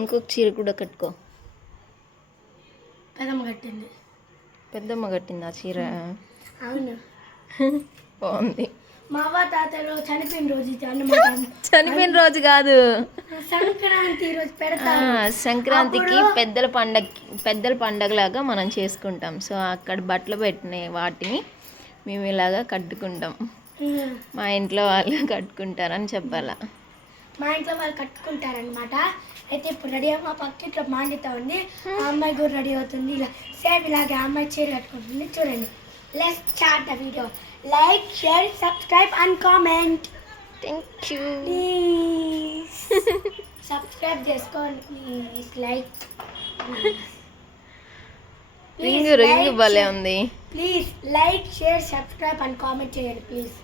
ఇంకొక చీర కూడా కట్టుకో. పెద్దమ్మ కట్టింది. పెద్దమ్మ కట్టింది ఆ చీర. అవును, బాగుంది. మా అవ్వ తాతలు చనిపోయిన రోజు ఇది అన్నమాట. చనిపోయిన రోజు కాదు, సంక్రాంతి రోజు పెడతా. సంక్రాంతికి పెద్దల పండగలాగా మనం చేసుకుంటాం. సో అక్కడ బట్టలు పెట్టిన వాటిని మేము ఇలాగా కట్టుకుంటాం. మా ఇంట్లో వాళ్ళు కట్టుకుంటారని చెప్పాలా. మా ఇంట్లో వాళ్ళు కట్టుకుంటారనమాట. అయితే ఇప్పుడు రెడీ అమ్మ పక్కింట్లో మాండితా ఉంది, ఆ అమ్మాయి కూడా రెడీ అవుతుంది. ఇలా సేమ్ ఇలాగే ఆ అమ్మాయి చీర కట్టుకుంటుంది. చూడండి. Let's start the video. Like, share, subscribe and comment. Thank you. Please subscribe చేసుకోండి ప్లీజ్. లైక్ రింగు భలే ఉంది. Please like, share, subscribe and comment చేయండి ప్లీజ్.